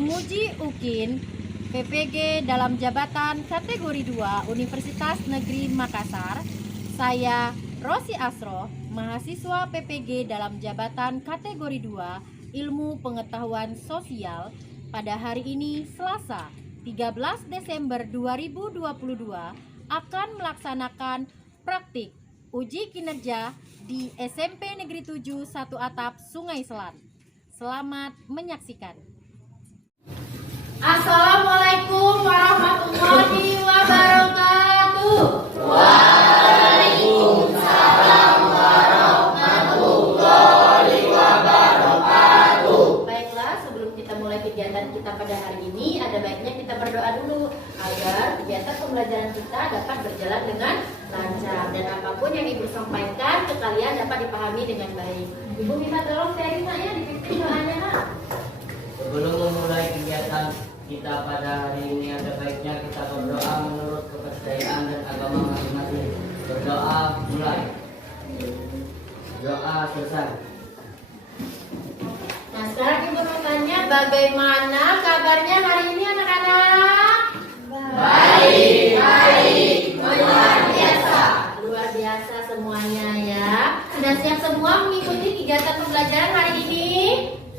penguji UKIN PPG dalam jabatan kategori 2 Universitas Negeri Makassar. Saya Rosi Asro, mahasiswa PPG dalam jabatan kategori 2 Ilmu Pengetahuan Sosial. Pada hari ini Selasa 13 Desember 2022 akan melaksanakan praktik uji kinerja di SMP Negeri 7 1 Atap Sungai Selan. Selamat menyaksikan. Assalamualaikum warahmatullahi wabarakatuh. Waalaikumsalam warahmatullahi wabarakatuh. Baiklah, sebelum kita mulai kegiatan kita pada hari ini, ada baiknya kita berdoa dulu agar kegiatan pembelajaran kita dapat berjalan dengan lancar dan apapun yang Ibu sampaikan ke kalian dapat dipahami dengan baik. Ibu minta tolong sharing nak ya, dipimpin doanya nak. Sebelum memulai kegiatan kita pada hari ini, ada baiknya kita berdoa menurut kepercayaan dan agama masing-masing. Berdoa mulai. Doa selesai. Nah, sekarang Ibu mau tanya, bagaimana kabarnya hari ini anak-anak? Baik, luar biasa. Luar biasa semuanya ya. Sudah siap semua mengikuti kegiatan pembelajaran hari ini?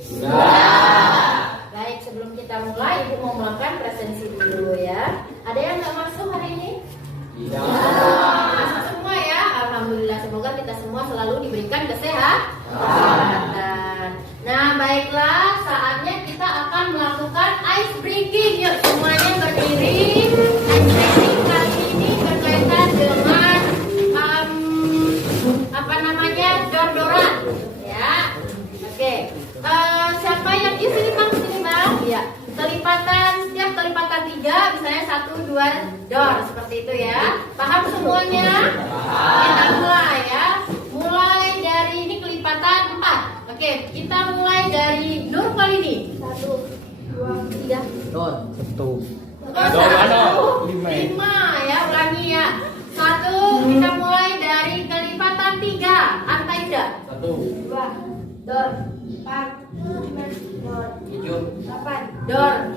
Sudah. Baik, sebelum kita mulai, Ibu mau melakukan presensi dulu ya. Ada yang nggak masuk hari ini? Tidak. Masuk semua ya. Alhamdulillah, semoga kita semua selalu diberikan kesehatan. Nah, baiklah, saatnya kita akan melakukan ice breaking. Yuk, semuanya berdiri. Ice breaking kali ini berkaitan dengan dor-doran ya. Oke. Siapa yang di sini Bang? Sini Bang. Iya. Kelipatan, setiap kelipatan 3 misalnya 1 2 dor seperti itu ya. Paham semuanya? Kita mulai ya. Mulai dari ini kelipatan 4. Oke, kita mulai dari Nur kali ini. 1 2 3 Dor. 5 ya, ulangi ya. 1, kita mulai dari kelipatan 3. Anta Ida. 1 2 dor 4 dor 7 8 dor.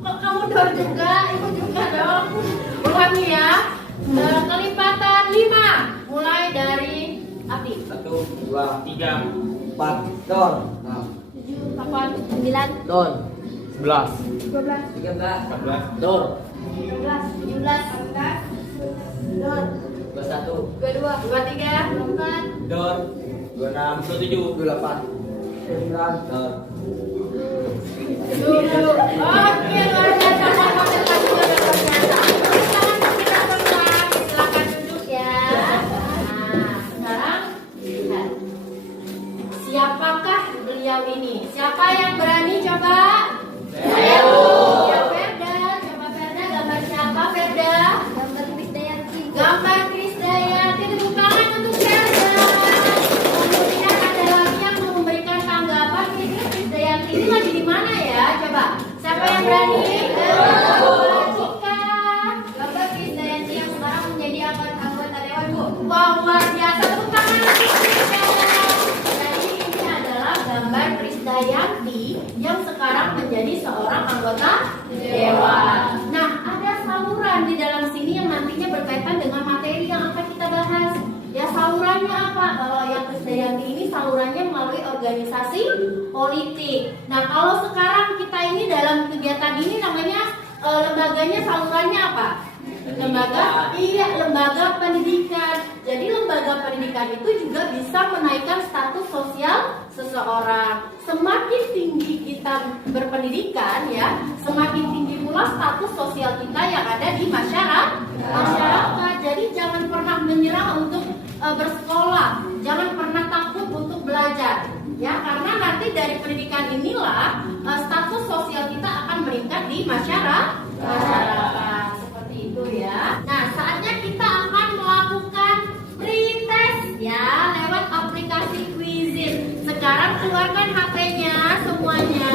Kok kamu dor juga? Ibu juga dong. Ulangi ya. Kelipatan 5 mulai dari Abdi. 1 2 3 4 dor. 7 8 9 Dor. 11 12 13 14 dor. 13 17 18 dor 21 22 23 24 dor. 26 27 28 9 dor. dulu. Oke, luar biasa. Silakan duduk ya. Nah, sekarang lihat. Siapakah beliau ini? Siapa yang berani coba? Saya. Ya, Ferda. Coba Ferda, gambar siapa Ferda? Gambar Krisdayanti. Gambar Krisdayanti. Tepuk tangan untuk Ferda. Kemudian ada lagi yang mau memberikan tanggapan. Kira-kira Krisdayanti ini lagi di mana ya? Coba. Siapa yang berani? Cika. Gambar Krisdayanti yang sekarang menjadi anggota dewan, Bu. Wow, luar biasa. Tepuk tangan untuk Cika. Jadi ini adalah gambar Krisdayanti yang sekarang menjadi seorang anggota dewan. Nah, ada saluran di dalam sini yang nantinya berkaitan dengan materi yang akan kita bahas. Ya, salurannya apa? Kalau yang Krisdayanti ini salurannya melalui organisasi politik. Nah, kalau sekarang kita ini dalam kegiatan ini namanya lembaganya, salurannya apa? Lembaga pendidikan. Jadi lembaga pendidikan itu juga bisa menaikkan status sosial seseorang. Semakin tinggi kita berpendidikan ya, semakin tinggi pula status sosial kita yang ada di masyarakat. Jadi jangan pernah menyerah untuk bersekolah, jangan pernah takut untuk belajar ya, karena nanti dari pendidikan inilah status sosial kita akan meningkat di masyarakat. Seperti itu ya. Nah, saatnya kita akan melakukan pretest ya lewat aplikasi Quizizz. Sekarang keluarkan HP-nya semuanya.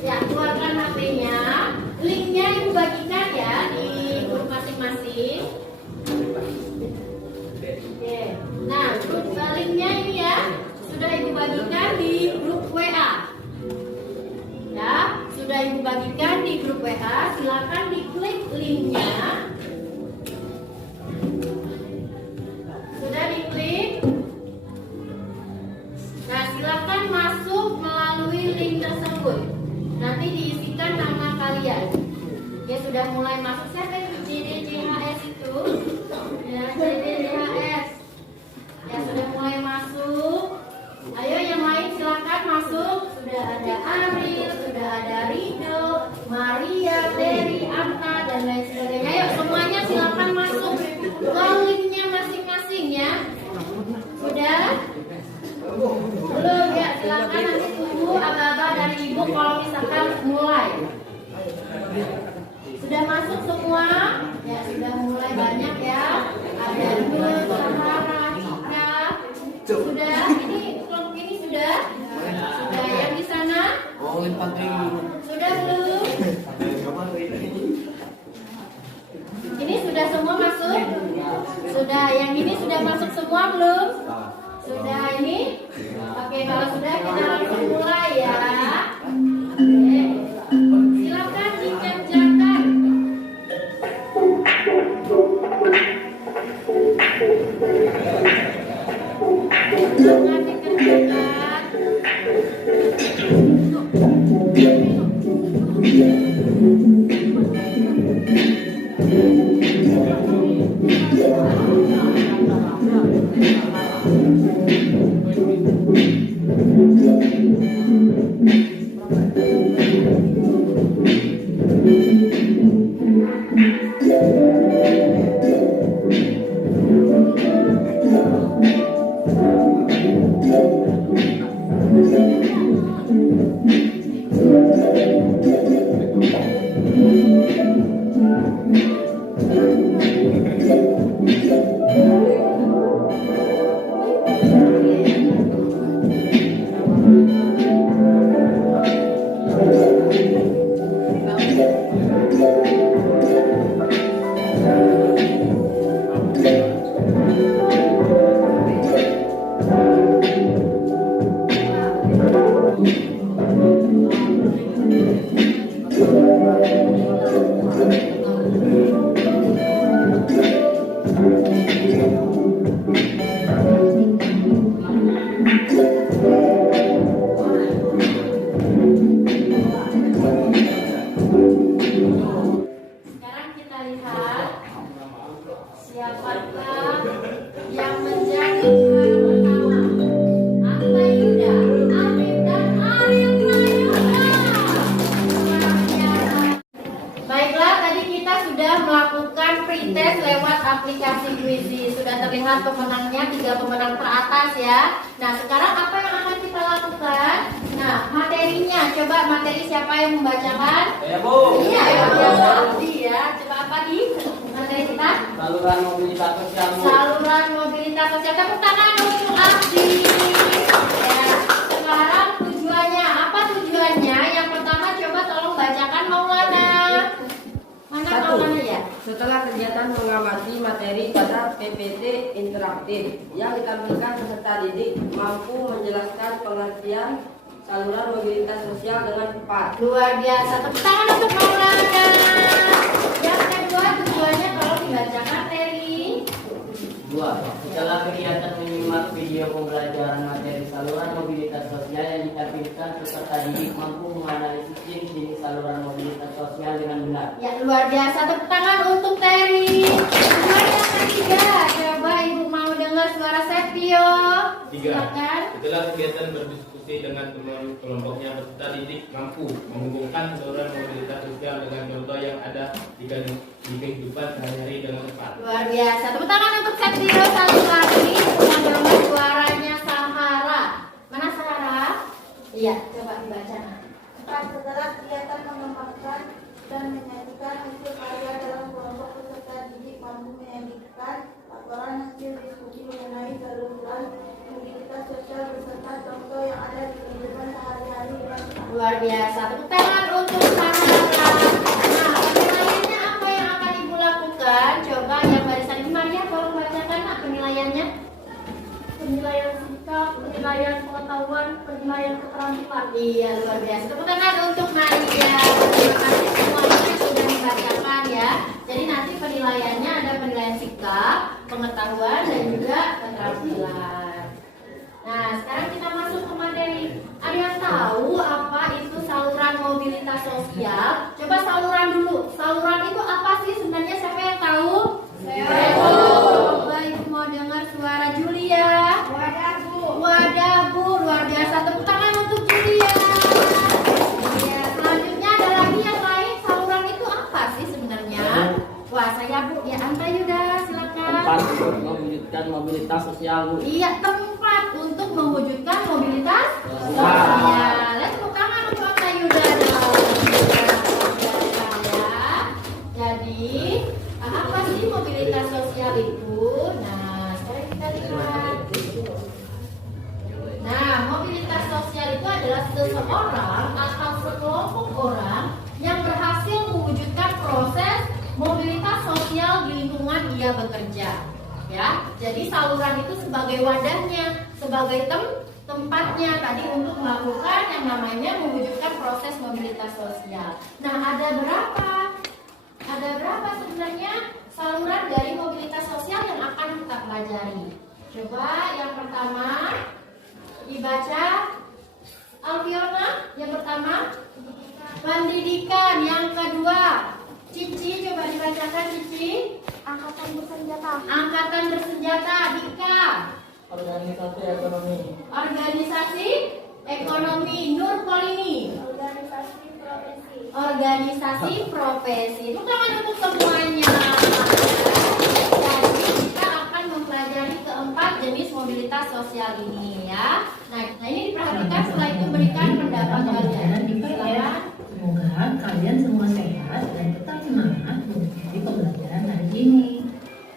Ya, keluarkan HP-nya. Linknya Ibu bagikan ya di grup masing-masing. Oke. Nah, grup linknya ini ya sudah Ibu bagikan di grup WA. Ya, sudah sudah Ibu bagikan di grup WA, silakan diklik linknya. Sudah diklik? Nah, silakan masuk melalui link tersebut. Nanti diisikan nama kalian. Ya, sudah mulai masuk. Siapa yang JDJHS itu? Ya, JDJHS. Ya, sudah mulai masuk. Ayo yang lain silakan masuk. Sudah ada Ariel, sudah ada Rido, Maria, Terry, Anka, dan lain sebagainya. Ayo semuanya silakan masuk ke linknya masing-masing ya. Sudah? Belum ya, silakan nanti tunggu aba-aba dari Ibu kalau misalkan mulai. Sudah masuk semua? Ya, sudah mulai banyak ya. Ada Nur, Sahara, Cika. Sudah? Ini kelompok ini sudah? Sudah yang di sana? Sudah belum? Ini sudah semua masuk? Sudah, yang ini sudah masuk semua belum? Sudah ini? Oke, kalau sudah kita langsung mulai ya. Oke. Silakan dikerjakan. Silakan dikerjakan. Sekarang kita lihat siapakah yang menjadi juara pertama. Anta Yuda, Afif dan Ariel Prayoga. Luar biasa. Baiklah, tadi kita sudah melakukan pretest lewat aplikasi Quizy. Sudah terlihat pemenangnya, 3 pemenang teratas ya. Nah, sekarang apa yang akan kita lakukan? Nah, materinya, coba materi siapa yang membacakan? Ya, Bu. Iya, ya biasa Abdi ya. Coba apa di materi kita? Saluran mobilitas sosial. Saluran mobilitas sosial. Tepuk tangan untuk Abdi. Ya, sekarang tujuannya, apa tujuannya? Yang pertama coba tolong bacakan Maulana. Mana Maulana ya? Setelah kegiatan mengamati materi pada PPT interaktif yang ditampilkan peserta didik mampu menjelaskan pengertian saluran mobilitas sosial dengan tepat. Luar biasa. Tepuk tangan untuk Maulana. Yang kedua tujuannya tolong dibacakan Terry. 2. Setelah kegiatan menyimak video pembelajaran materi saluran mobilitas sosial yang ditampilkan, peserta didik mampu menganalisis jenis saluran mobilitas sosial dengan benar. Ya, luar biasa. Tepuk tangan untuk Terry. Tujuan yang ketiga, coba Ibu mau dengar suara Septio. 3. Silakan. Setelah kegiatan berdiskusi dengan teman kelompoknya, peserta didik mampu menghubungkan saluran mobilitas sosial dengan contoh yang ada di kehidupan sehari-hari dengan tepat. Luar biasa. Tepuk tangan untuk Septio satu lagi. Kita dengar suaranya Sahara. Mana Sahara? Iya, coba dibaca. Setelah kegiatan mengembangkan dan menyajikan hasil karya dalam kelompok, peserta didik mampu menyajikan laporan hasil diskusi mengenai saluran mobilitas sosial beserta contoh yang ada di kehidupan sehari-hari dengan Luar biasa. Tepuk tangan untuk Sahara. Nah, penilaiannya apa yang akan Ibu lakukan? Coba yang barisan ini Maria, tolong bacakan Nak, penilaiannya. Penilaian sikap, penilaian pengetahuan, penilaian keterampilan. Iya, luar biasa. Tepuk tangan untuk Maria. terima kasih semuanya yang sudah dibacakan ya. Jadi nanti penilaiannya ada penilaian sikap, pengetahuan, dan juga keterampilan. Nah, sekarang kita masuk ke materi. Ada yang tahu apa itu saluran mobilitas sosial? Coba saluran dulu. Saluran itu apa sih sebenarnya? Siapa yang tahu? Saya tahu. Coba ibu mau dengar suara Julia. Wadah Bu. Wadah Bu, luar biasa. Tepuk tangan untuk Julia. Ya, selanjutnya ada lagi yang lain. Saluran itu apa sih sebenarnya? Wah, saya Bu. Ya, Anta Yuda, silakan. Tempat untuk mewujudkan mobilitas sosial, Bu. Iya, tempat untuk mewujudkan mobilitas Sosial. sosial. Let's tepuk tangan untuk Anta Yuda dong. Ya. Jadi, apa sih mobilitas sosial itu? Nah, sekarang kita lihat. Nah, mobilitas sosial itu adalah seseorang atau sekelompok orang yang berhasil mewujudkan proses mobilitas sosial di lingkungan dia bekerja. Ya, jadi saluran itu sebagai wadahnya, sebagai tempatnya tadi untuk melakukan yang namanya mewujudkan proses mobilitas sosial. Nah, ada berapa? Ada berapa sebenarnya saluran dari mobilitas sosial yang akan kita pelajari? Coba yang pertama dibaca Alfiona, yang pertama pendidikan, yang kedua Cici, coba dibacakan Cici. Angkatan bersenjata. Angkatan bersenjata, Dika. Organisasi ekonomi. Organisasi ekonomi, Nurpolini. Organisasi profesi. Organisasi profesi. Tepuk tangan untuk semuanya. Jadi kita akan mempelajari keempat jenis mobilitas sosial ini ya. Nah ini diperhatikan, setelah itu berikan pendapat kalian. Silakan. Semoga kalian semua sehat dan tetap semangat mengikuti pembelajaran hari ini.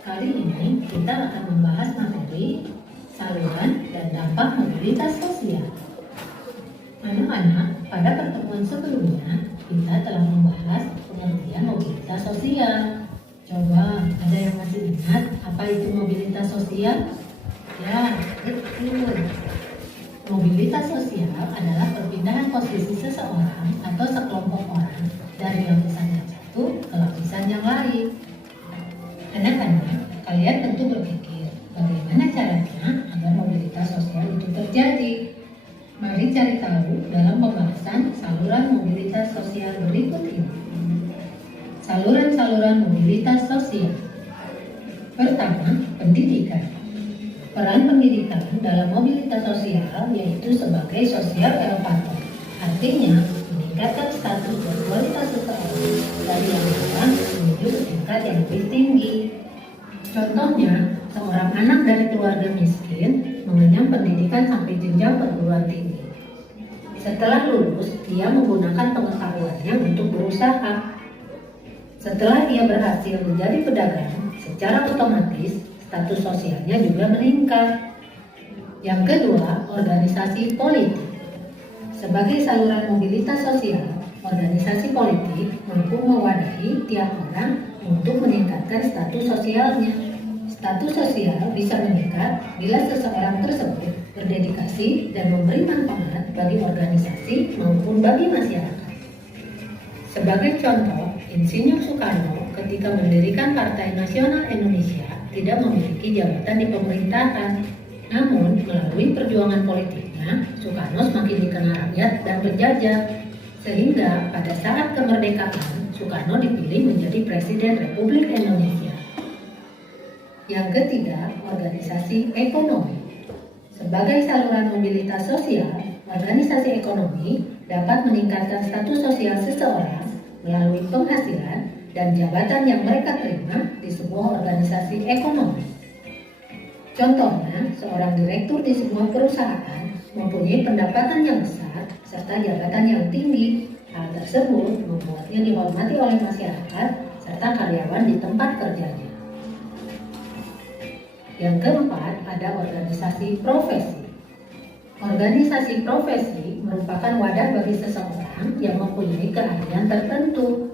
Kali ini kita akan membahas materi saluran dan dampak mobilitas sosial. Anak-anak, pada pertemuan sebelumnya kita telah membahas pengertian mobilitas sosial. Coba ada yang masih ingat apa itu mobilitas sosial? Ya, betul. Mobilitas sosial adalah perpindahan posisi seseorang atau sekelompok orang dari lapisan yang satu ke lapisan yang lain. Anak-anak, kalian tentu berpikir bagaimana caranya agar mobilitas sosial itu terjadi. Mari cari tahu dalam pembahasan saluran mobilitas sosial berikut ini. Saluran-saluran mobilitas sosial. Pertama, pendidikan. Peran pendidikan dalam mobilitas sosial yaitu sebagai sosial elevator, artinya meningkatkan status dan kualitas seseorang dari yang rendah menuju ke tingkat yang lebih tinggi. Contohnya, seorang anak dari keluarga miskin mengenyam pendidikan sampai jenjang perguruan tinggi. Setelah lulus, dia menggunakan pengetahuannya untuk berusaha. Setelah dia berhasil menjadi pedagang, secara otomatis status sosialnya juga meningkat. Yang kedua, organisasi politik. Sebagai saluran mobilitas sosial, organisasi politik mampu mewadahi tiap orang untuk meningkatkan status sosialnya. Status sosial bisa meningkat bila seseorang tersebut berdedikasi dan memberi manfaat bagi organisasi maupun bagi masyarakat. Sebagai contoh, Insinyur Soekarno ketika mendirikan Partai Nasional Indonesia tidak memiliki jabatan di pemerintahan. Namun, melalui perjuangan politiknya, Soekarno semakin dikenal rakyat dan penjajah. Sehingga pada saat kemerdekaan, Soekarno dipilih menjadi Presiden Republik Indonesia. Yang ketiga, organisasi ekonomi. Sebagai saluran mobilitas sosial, organisasi ekonomi dapat meningkatkan status sosial seseorang melalui penghasilan dan jabatan yang mereka terima di sebuah organisasi ekonomi. Contohnya, seorang direktur di sebuah perusahaan mempunyai pendapatan yang besar serta jabatan yang tinggi. Hal tersebut membuatnya dihormati oleh masyarakat serta karyawan di tempat kerjanya. Yang keempat, ada organisasi profesi. Organisasi profesi merupakan wadah bagi seseorang yang mempunyai keahlian tertentu.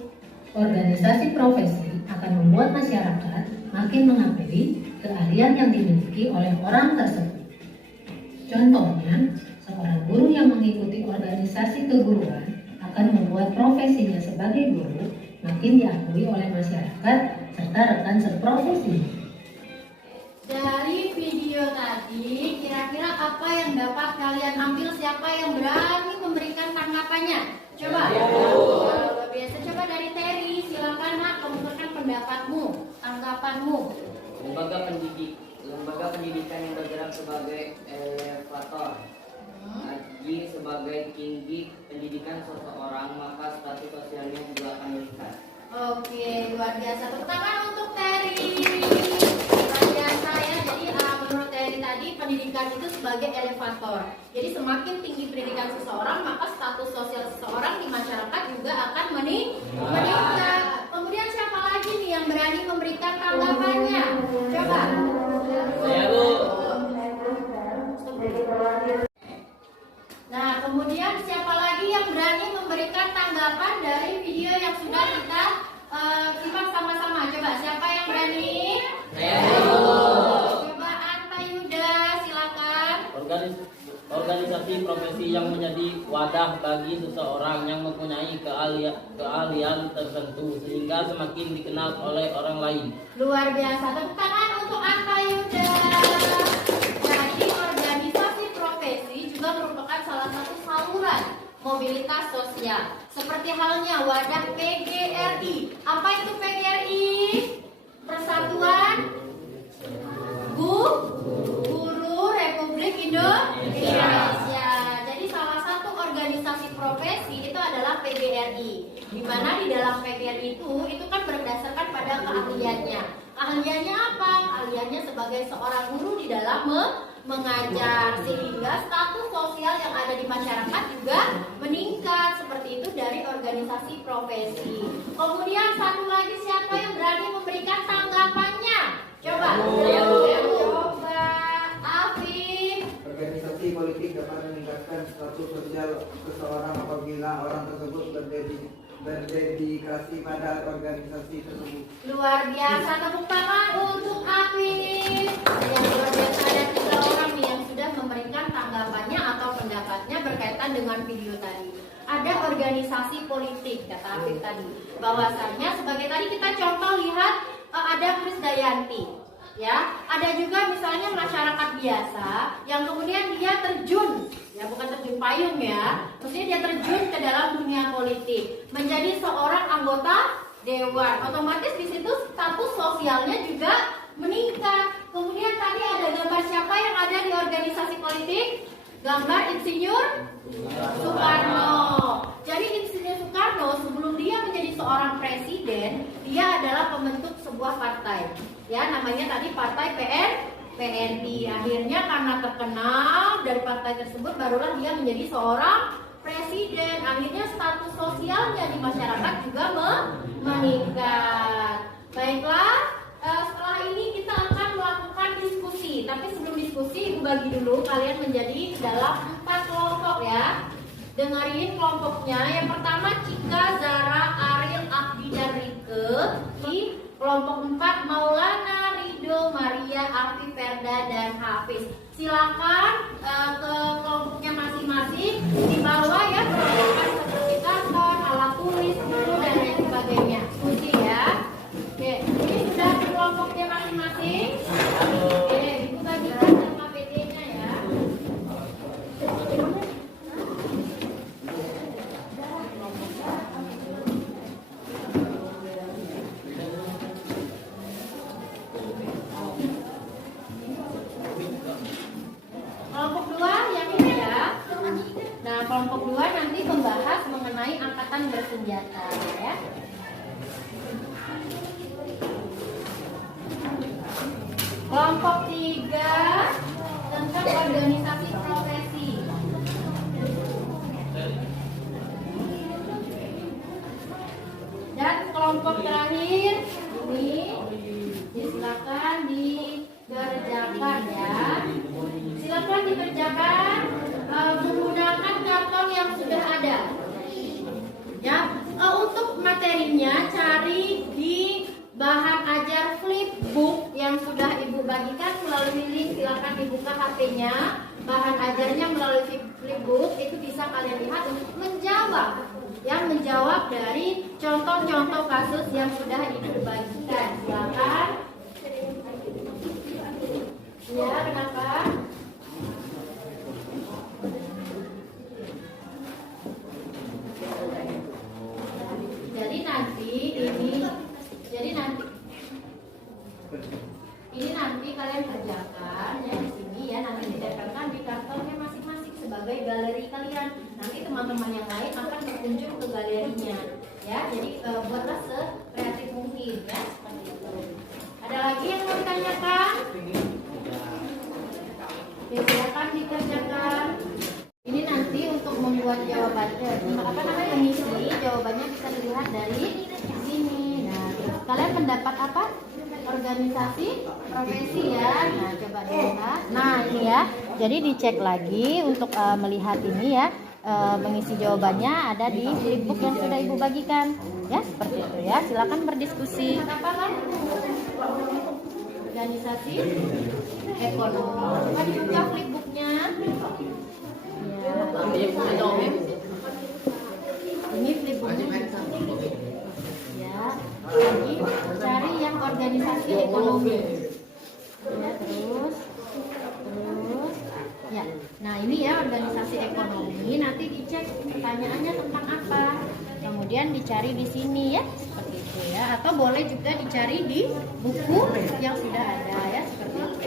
Organisasi profesi akan membuat masyarakat makin mengakui keahlian yang dimiliki oleh orang tersebut. Contohnya, seorang guru yang mengikuti organisasi keguruan akan membuat profesinya sebagai sebagai guru makin diakui oleh masyarakat serta rekan seprofesi. Dari video tadi, kira-kira apa yang dapat kalian ambil? Siapa yang berani memberikan tanggapannya? Coba. Luar biasa. Coba dari Terry, silakan Nak, kemukakan pendapatmu, tanggapanmu. Lembaga pendidikan yang bergerak sebagai elevator, Aji sebagai tinggi pendidikan seseorang, maka status sosialnya juga akan meningkat. Oke, luar biasa. Tepuk tangan untuk Terry. Luar biasa ya. Jadi menurut Terry tadi pendidikan itu sebagai elevator. Jadi semakin tinggi pendidikan seseorang, maka status sosial seseorang di masyarakat juga akan meningkat. Kemudian siapa lagi nih yang berani memberikan tanggapannya? Coba. Saya Bu. Nah, kemudian siapa lagi yang berani memberikan tanggapan dari video yang sudah kita simak sama-sama? Coba, siapa yang berani? Saya Bu. Coba Anta Yuda, silakan. Organisasi profesi yang menjadi wadah bagi seseorang yang mempunyai keahlian tertentu sehingga semakin dikenal oleh orang lain. Luar biasa. Tepuk tangan untuk Anta Yuda. Jadi organisasi profesi juga merupakan salah satu saluran mobilitas sosial. Seperti halnya wadah PGRI. Apa itu PGRI? Persatuan Guru Republik Indonesia. Jadi salah satu organisasi profesi itu adalah PGRI. Di mana di dalam PGRI itu kan berdasarkan pada keahliannya. Keahliannya apa? Keahliannya sebagai seorang guru di dalam mengajar, sehingga status sosial yang ada di masyarakat juga meningkat. Seperti itu dari organisasi profesi. Kemudian satu lagi, siapa yang berani memberikan tanggapannya? Coba. Coba Afif. Organisasi politik dapat meningkatkan status sosial seseorang apabila orang tersebut berdedikasi pada organisasi tersebut. Luar biasa, tepuk tangan untuk Afif. Yang luar biasa, ada 3 orang nih yang sudah memberikan tanggapannya atau pendapatnya berkaitan dengan video tadi. Ada organisasi politik, kata Afif tadi. Bahwasannya sebagai tadi kita contoh lihat ada Krisdayanti. Ya, ada juga misalnya masyarakat biasa yang kemudian dia terjun, ya bukan terjun payung ya, maksudnya dia terjun ke dalam dunia politik, menjadi seorang anggota dewan. Otomatis di situ status sosialnya juga meningkat. Kemudian tadi ada gambar siapa yang ada di organisasi politik? Gambar Insinyur Soekarno. Jadi Insinyur Soekarno sebelum dia menjadi seorang presiden, dia adalah pembentuk sebuah partai. Ya, namanya tadi Partai PNI. Akhirnya karena terkenal dari partai tersebut, barulah dia menjadi seorang presiden. Akhirnya status sosialnya di masyarakat juga meningkat. Baiklah, setelah ini kita akan melakukan diskusi. Tapi sebelum diskusi, Ibu bagi dulu kalian menjadi dalam 4 kelompok ya. Dengerin kelompoknya. Yang pertama Cika, Zara, Ariel, Abdi, dan Rike. Di kelompok 4 Maulana, Rido, Maria, Afi, Ferda, dan Hafiz. Silakan ke kelompoknya masing-masing, dibawa ya peralatan seperti karton, alat tulis, buku, dan lain sebagainya. Diskusi ya. Oke, ini sudah ke kelompoknya masing-masing. Oke, itu bagikan sama PD-nya ya. Kelompok 2 yang ini ya. Nah, kelompok 2 nanti membahas mengenai angkatan bersenjata ya. Kelompok 3 tentang organisasi profesi. Dan kelompok terakhir ini silakan dikerjakan ya. Silakan dikerjakan menggunakan karton yang sudah ada. Ya, untuk materinya cari di bahan ajar flipbook yang sudah Ibu bagikan melalui link. Silakan dibuka HP-nya. Bahan ajarnya melalui flipbook itu bisa kalian lihat untuk menjawab yang menjawab dari contoh-contoh kasus yang sudah Ibu bagikan. Silakan. Ya, kenapa? Jadi nanti kalian kerjakan ya di sini ya, nanti ditempelkan di kartonnya masing-masing sebagai galeri kalian. Nanti teman-teman yang lain akan berkunjung ke galerinya ya. Jadi buatlah sekreatif mungkin ya. Seperti itu. Ada lagi yang mau ditanyakan? Oke, silakan dikerjakan. Ini nanti untuk membuat jawabannya, mengisi jawabannya bisa dilihat dari sini. Nah, terus kalian mendapat apa? Organisasi profesi ya. Nah, coba dilihat. Nah, ini ya. Jadi dicek lagi untuk melihat ini ya. Mengisi jawabannya ada di flipbook yang sudah Ibu bagikan. Ya, seperti itu ya. Silakan berdiskusi. Apa kan? Organisasi ekonomi. Coba dibuka flipbooknya. Ya. Ini flipbooknya. Ya. Lagi cari yang organisasi ekonomi. Ya, terus. Ya. Nah, ini ya organisasi ekonomi. Nanti dicek pertanyaannya tentang apa. Kemudian dicari di sini ya, seperti itu ya. Atau boleh juga dicari di buku yang sudah ada ya, seperti itu.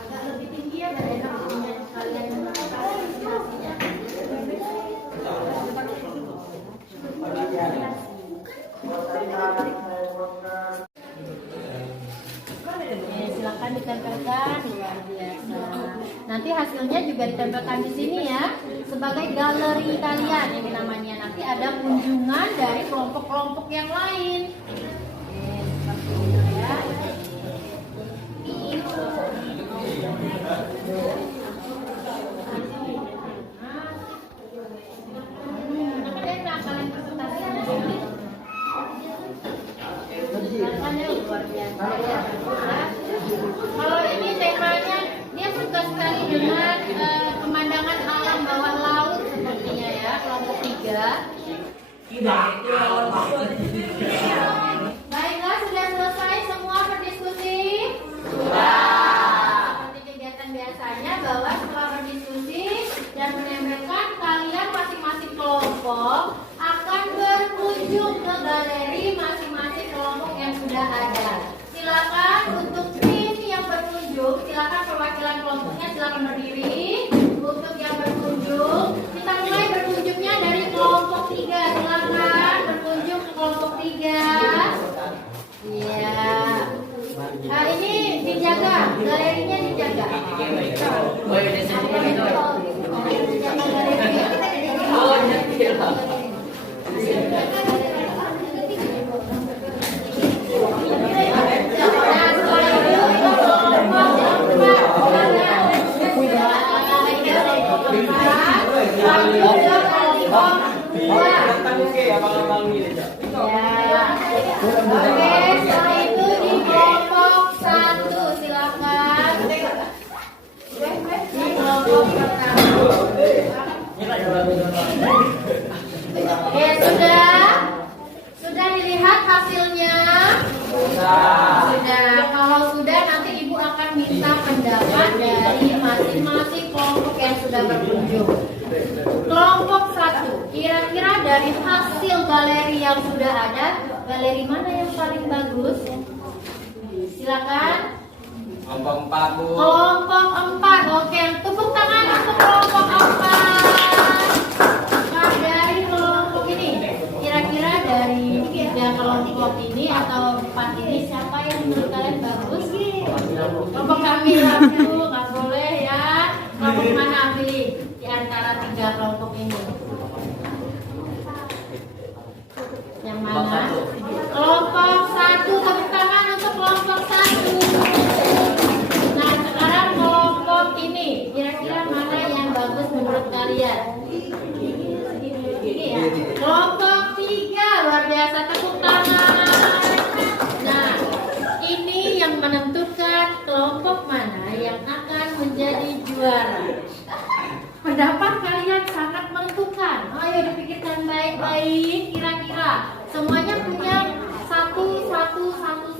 Agak lebih tinggi ya, biar enak kalian inspirasinya. Silakan ditempelkan, luar biasa. Nanti hasilnya juga ditempelkan di sini ya, sebagai galeri kalian. Ini namanya, nanti ada kunjungan dari kelompok-kelompok yang lain. Seperti itu ya. Kalau ini temanya, dia suka sekali dengan pemandangan alam bawah laut sepertinya ya, kelompok 3. Baiklah, sudah selesai semua berdiskusi? Sudah. Seperti kegiatan biasanya, bahwa setelah berdiskusi dan menempelkan, kalian masing-masing kelompok akan berkunjung ke galeri masing-masing kelompok yang sudah ada. Silakan untuk tim yang berkunjung, silakan perwakilan kelompoknya silakan berdiri. Untuk yang berkunjung, kita mulai berkunjungnya dari kelompok 3. Silakan berkunjung ke kelompok 3. Iya. Nah, ini dijaga, galerinya dijaga. Oke, setelah itu di kelompok 1 silakan. Di kelompok pertama. Oke, sudah dilihat hasilnya? Sudah. Kalau sudah, nanti Ibu akan minta pendapat dari masing-masing kelompok yang sudah berkunjung. Kelompok 1, kira-kira dari hasil galeri yang sudah ada, galeri mana yang paling bagus? Silakan. Kelompok 4, Bu. Kelompok 4, oke. Tepuk tangan untuk kelompok 4. Nah, dari kelompok ini, kira-kira dari 3 kelompok ini atau 4 ini, siapa yang menurut kalian bagus? Kelompok kami, nggak boleh ya. Kelompok mana pilih di antara 3 kelompok ini? Yang mana? Kelompok 1, tepuk tangan untuk kelompok 1. Nah, sekarang kelompok ini, kira-kira mana yang bagus menurut kalian? Ini ya. Kelompok 3, luar biasa, tepuk tangan.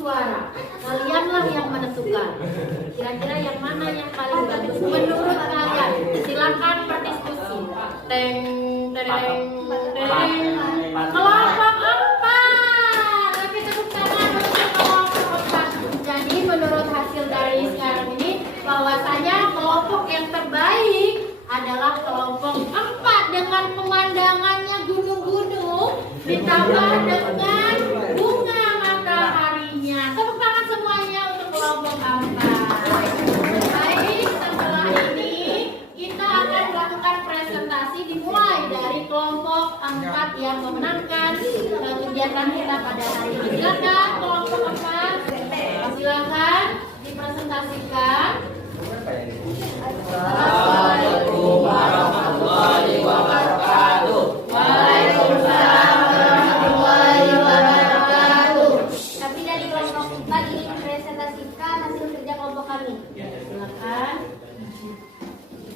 suara. Kalianlah yang menentukan. Kira-kira yang mana yang paling bagus menurut kalian? Silakan berdiskusi. Teng, tereng, tereng. Kelompok 4. Tapi tepuk tangan untuk kelompok 4. Jadi menurut hasil dari sekarang ini, bahwasanya kelompok yang terbaik adalah kelompok 4 dengan pemandangannya gunung-gunung ditambah dengan bunga mataharinya. Tepuk tangan semuanya untuk kelompok 4. Baik, setelah ini kita akan melakukan presentasi dimulai dari kelompok 4 yang memenangkan kegiatan kita pada hari ini. Silakan kelompok 4, silakan dipresentasikan. Assalamualaikum warahmatullahi wabarakatuh. Waalaikumsalam warahmatullahi wabarakatuh. Kami dari kelompok 4 ingin mempresentasikan hasil kerja kelompok kami. Silakan.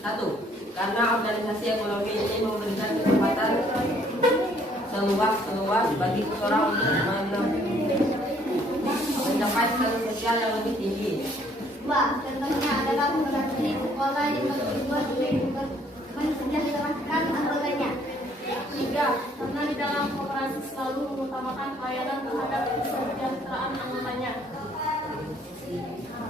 1. Karena organisasi ekonomi ini memberikan kesempatan seluas bagi seseorang untuk mencapai status sosial yang lebih tinggi. 2. Contohnya adalah memperhatikan sekolah yang bertujuan untuk mensejahterakan anggotanya. 3. Karena di dalam koperasi selalu mengutamakan pelayanan terhadap kesejahteraan anggotanya.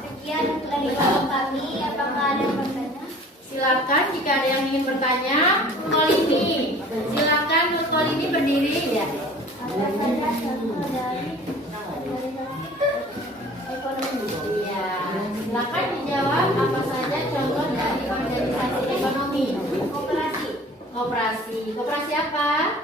Sekian dari kelompok kami. Apakah ada yang bertanya? Silakan jika ada yang ingin bertanya. Kolini, silakan Kolini berdiri ya. Apa saja contoh dari ekonomi? Iya. Silakan dijawab apa saja contoh dari organisasi ekonomi. Koperasi apa?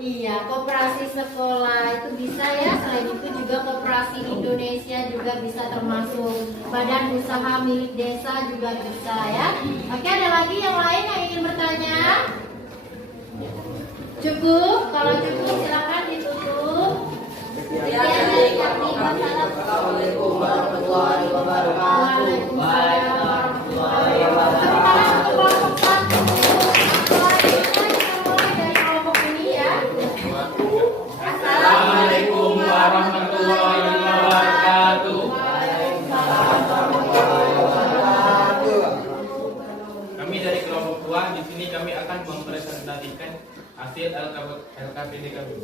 Iya, koperasi sekolah itu bisa ya. Selain itu juga koperasi Indonesia juga bisa termasuk. Badan usaha milik desa juga bisa ya. Oke, ada lagi yang lain yang ingin bertanya? Cukup? Kalau cukup silakan ditutup. Assalamualaikum warahmatullahi wabarakatuh. Waalaikumsalam warahmatullahi wabarakatuh. Assalamualaikum warahmatullahi wabarakatuh. Kami dari kelompok 2 di sini kami akan mempresentasikan hasil LKPD kami.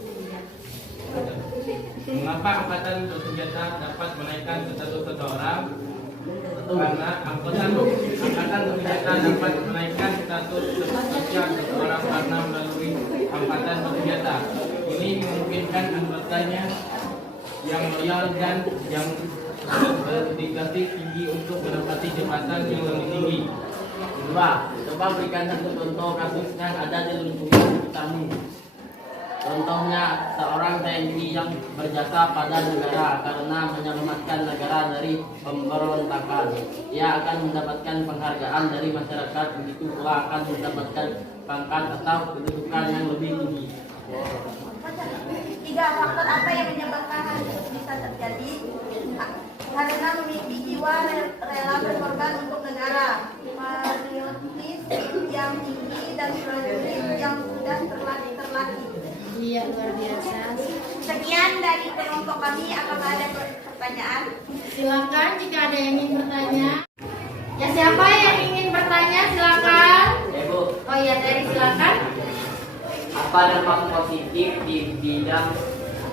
Mengapa angkatan bersenjata dapat menaikkan status seseorang? Karena angkatan bersenjata dapat menaikkan status sosial seseorang karena melalui angkatan bersenjata. Ini memungkinkan anggotanya yang loyal dan yang berdedikasi tinggi untuk menempati jabatan yang lebih tinggi. Kedua, coba berikan satu contoh kasus yang ada di lingkungan kami. Contohnya seorang TNI yang berjasa pada negara karena menyelamatkan negara dari pemberontakan. Ia akan mendapatkan penghargaan dari masyarakat, begitu pula akan mendapatkan pangkat atau kedudukan yang lebih tinggi. 3. Faktor apa yang menyebabkan hal itu bisa terjadi? Karena memiliki jiwa rela berkorban untuk negara, patriotis yang tinggi dan prajurit yang sudah terlatih. Iya, luar biasa. Sekian dari kelompok kami. Apakah ada pertanyaan? Silakan jika ada yang ingin bertanya. Ya, siapa yang ingin bertanya silakan. Ibu, Oh iya, dari silakan. apa dampak positif di bidang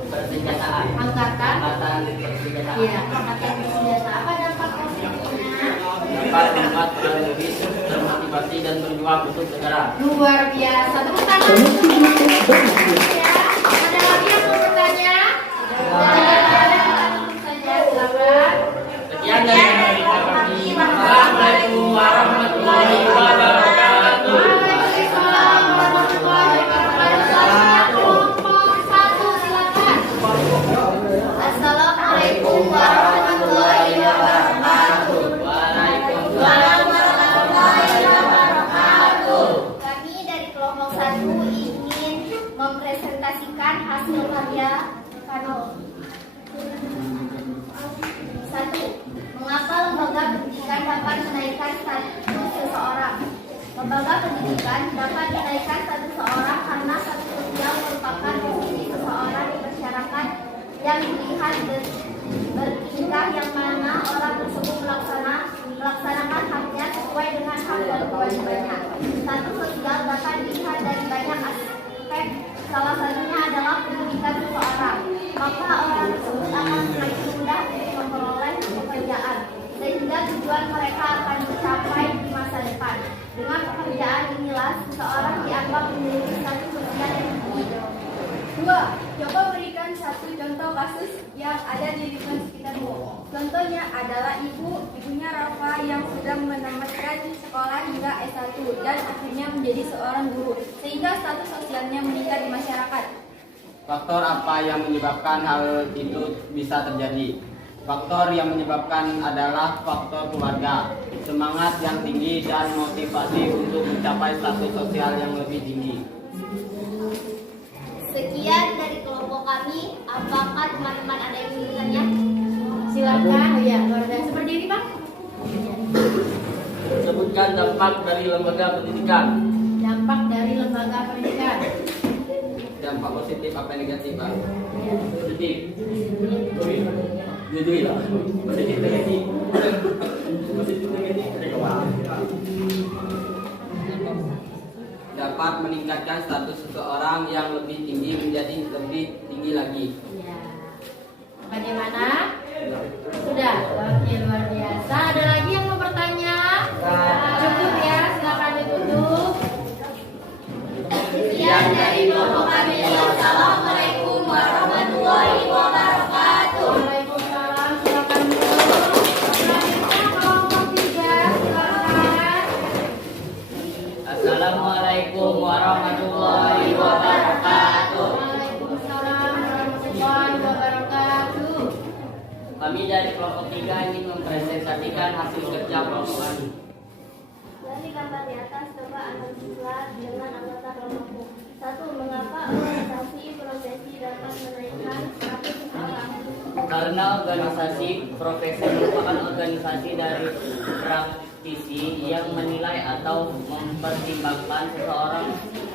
persenjataan? Angkatan. Angkatan persenjataan. Iya, angkatan bersenjata. Apa dampak positifnya? Dapat membuat prajurit termotivasi dan berjuang untuk negara. Luar biasa. Tepuk tangan. Ya. Ada lagi yang mau bertanya? Saja silakan. Sekian dari kami. Assalamualaikum warahmatullahi wabarakatuh. Waalaikumsalam warahmatullahi wabarakatuh. Kelompok 1 silakan. Assalamualaikum warahmatullahi wabarakatuh. Waalaikumsalam warahmatullahi wabarakatuh. Kami dari kelompok 1 ingin mempresentasikan hasil karya kami. 1. Mengapa lembaga pendidikan dapat menaikkan status seseorang? Lembaga pendidikan dapat dinaikkan status seseorang karena status sosial merupakan posisi seseorang di masyarakat yang dilihat bertingkah yang mana orang tersebut melaksanakan haknya sesuai dengan hak dan kewajibannya. Status sosial dapat dilihat dari banyak aspek, salah satunya adalah pendidikan seseorang. Maka orang tersebut akan semakin mudah untuk memperoleh pekerjaan, sehingga tujuan mereka akan tercapai di masa depan. Dengan pekerjaan inilah seseorang dianggap memiliki status sosial yang tinggi. 2. Coba berikan satu contoh kasus yang ada di lingkungan sekitarmu. Contohnya adalah ibunya Rafa yang sudah menamatkan sekolah hingga S1 dan akhirnya menjadi seorang guru, sehingga status sosialnya meningkat di masyarakat. Faktor apa yang menyebabkan hal itu bisa terjadi? Faktor yang menyebabkan adalah faktor keluarga, semangat yang tinggi dan motivasi untuk mencapai status sosial yang lebih tinggi. Sekian dari kelompok kami. Apakah teman-teman ada yang ingin bertanya? Silakan. Ya, luar biasa. Berdiri, Pak. Sebutkan dampak dari lembaga pendidikan. Dampak dari lembaga pendidikan. Dampak positif apa negatif, Pak? Positif. Jadi lah. Positif negatif. Positif negatif. Dapat meningkatkan status seseorang yang lebih tinggi menjadi lebih tinggi lagi. Ya. Bagaimana? Sudah. Oke, luar biasa. Ada lagi yang mau bertanya? Cukup ya, silakan ditutup. Sekian dari kelompok kami. Assalamualaikum warahmatullahi wabarakatuh. Waalaikumsalam. Silakan ditutup. Selanjutnya kelompok 3. Silakan. Assalamualaikum warahmatullahi wabarakatuh. Waalaikumsalam warahmatullahi wabarakatuh. Kami dari kelompok 3 ingin mempresentasikan hasil kerja kelompok kami. Dari gambar di atas, coba analisislah dengan anggota kelompokmu. 1. Mengapa organisasi profesi dapat menaikkan status seseorang? Karena organisasi profesi merupakan organisasi dari praktisi yang menilai atau mempertimbangkan seseorang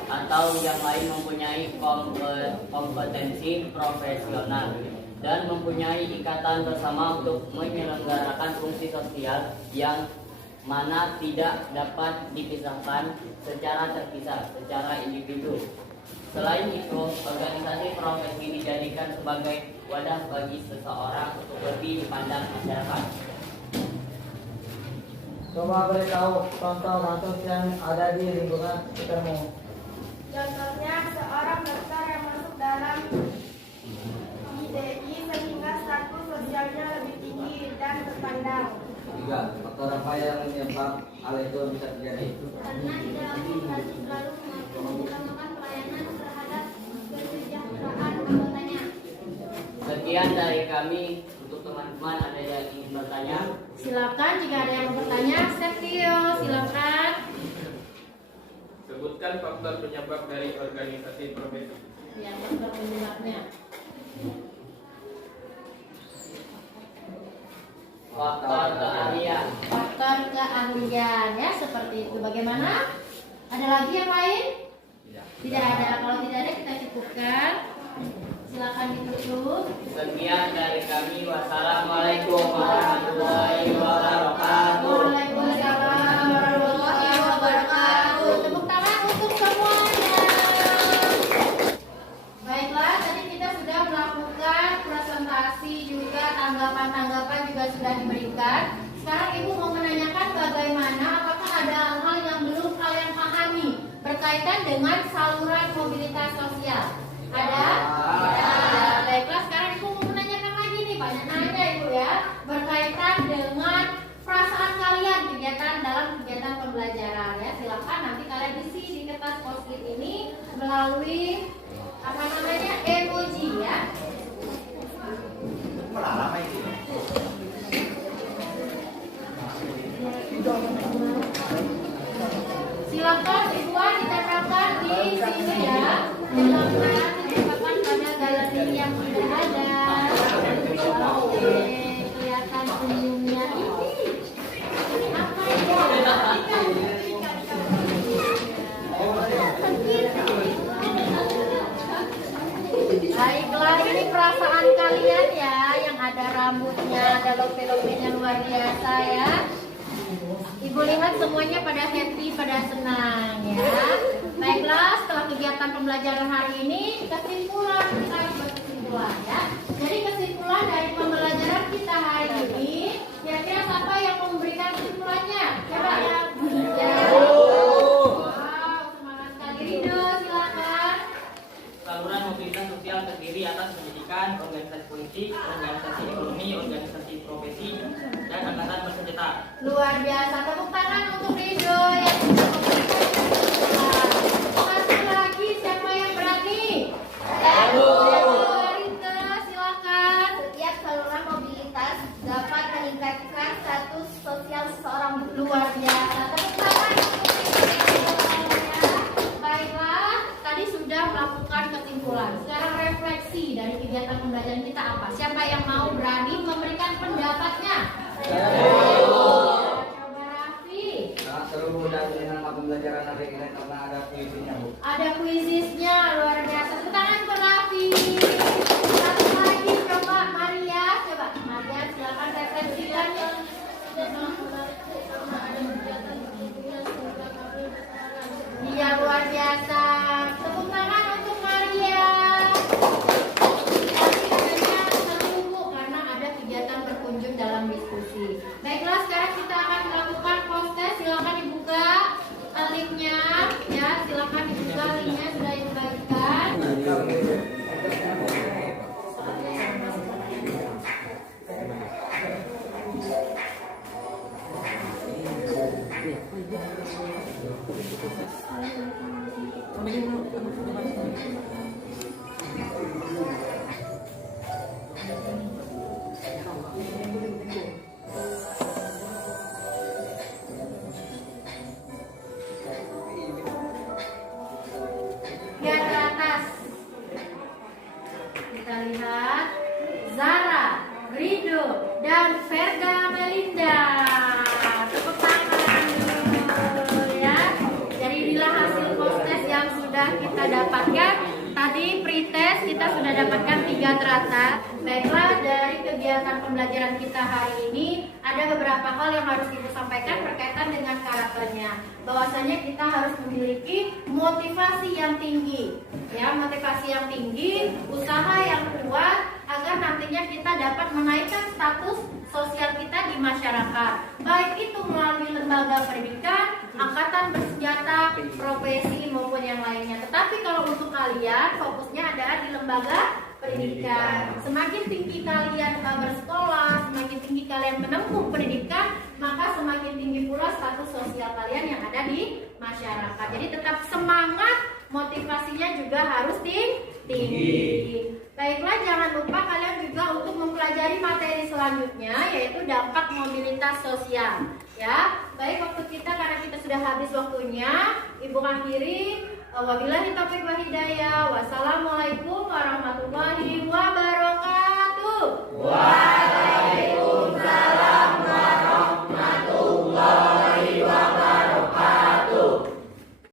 atau yang lain mempunyai kompetensi profesional dan mempunyai ikatan bersama untuk menyelenggarakan fungsi sosial yang mana tidak dapat dipisahkan secara terpisah secara individu. Selain itu, organisasi profesi dijadikan sebagai wadah bagi seseorang untuk lebih dipandang masyarakat. Coba beritahu contoh kasus yang ada di lingkungan sekitarmu. Contohnya, seorang dokter yang masuk dalam IDI sehingga status sosialnya lebih tinggi dan terpandang. 3. Faktor apa yang menyebabkan hal itu bisa terjadi? Karena di dalam organisasi selalu mengutamakan pelayanan terhadap kesejahteraan anggotanya. Sekian dari kami. Untuk teman-teman ada yang ingin bertanya? Silakan jika ada yang mau bertanya. Sergio, silakan. Sebutkan faktor penyebab dari organisasi profesi. Ya, faktor penyebabnya. Faktor keahlian. Faktor keahlian ya, seperti itu. Bagaimana? Ada lagi yang lain? Tidak ada. Kalau tidak ada kita cukupkan. Silakan ditutup. Sekian dari kami. Wassalamualaikum warahmatullahi wabarakatuh. Waalaikumsalam warahmatullahi wabarakatuh. Tepuk tangan untuk semuanya. Baiklah, tadi kita sudah melakukan presentasi juga, tanggapan-tanggapan juga sudah diberikan. Sekarang Ibu mau menanyakan bagaimana, apakah ada hal-hal yang belum kalian pahami berkaitan dengan saluran mobilitas sosial? Ada? Ada. Baiklah, sekarang Ibu mau menanyakan lagi nih, banyak nanya Ibu ya, berkaitan dengan perasaan kalian dalam kegiatan pembelajaran ya. Silakan nanti kalian isi di kertas post-it ini melalui apa namanya emoji ya. Silakan dibuat ditempelkan di sini ya. Silakan ditempelkan pada galeri yang sudah ada. Oke, kelihatan senyumnya ini. Apa ya? Baiklah, ini ada rambutnya, ada lope-lopenya luar biasa ya. Ibu lihat semuanya pada happy, pada senang ya. Baiklah, setelah kegiatan pembelajaran hari ini, kesimpulan, kita harus berkesimpulan ya. Jadi kesimpulan dari pembelajaran kita hari ini, kira-kira siapa yang memberikan kesimpulannya? Coba ya. Wow, semangat sekali. Rido, silakan. Saluran mobilitas sosial terdiri atas pendidikan, organisasi politik, organisasi ekonomi, organisasi profesi, dan angkatan bersenjata. Luar biasa, tepuk tangan untuk Rido yang sudah memberikan kesimpulan. Satu lagi, siapa yang berani? Rita, silakan. Setiap saluran mobilitas dapat meningkatkan status sosial seseorang. Luar biasa, tepuk tangan untuk Rita. Baiklah, tadi sudah melakukan kesimpulan. Sekarang refleksi dari kegiatan pembelajaran kita apa? Siapa yang mau berani memberikan pendapatnya? Coba Raffi. Sangat seru dan menyenangkan pembelajaran hari ini karena ada kuisnya, Bu. Ada kuisisnya, luar biasa. Tepuk tangan untuk Raffi. Satu lagi, coba Maria. Coba Maria, silakan refleksikan. Iya, luar biasa. Tepuk tangan untuk Maria. Tadi katanya seru karena ada kegiatan berkunjung dalam diskusi. Baiklah, sekarang kita akan melakukan post-test. Silakan dibuka linknya, ya. Silakan dibuka linknya, sudah dibagikan. Yang teratas kita lihat Zara, Rido, dan Verda Melinda. Tepuk tangan dulu ya. Jadi inilah hasil post-test yang sudah kita dapatkan. Tadi pre-test kita sudah dapatkan 3 teratas. Baiklah, dari kegiatan pembelajaran kita hari ini ada beberapa hal yang harus kita sampaikan berkaitan dengan karakternya. Bahwasanya kita harus memiliki motivasi yang tinggi, ya, motivasi yang tinggi, usaha yang kuat agar nantinya kita dapat menaikkan status sosial kita di masyarakat, baik itu melalui lembaga pendidikan, angkatan bersenjata, profesi maupun yang lainnya. Tetapi kalau untuk kalian fokusnya adalah di lembaga pendidikan. Semakin tinggi kalian bersekolah, semakin tinggi kalian menempuh pendidikan, maka semakin tinggi pula status sosial kalian yang ada di masyarakat. Jadi tetap semangat, motivasinya juga harus tinggi. Baiklah, jangan lupa kalian juga untuk mempelajari materi selanjutnya, yaitu dampak mobilitas sosial. Ya, baik, waktu kita karena kita sudah habis waktunya, Ibu akhiri. Wabillahi taufiq wal hidayah. Wassalamualaikum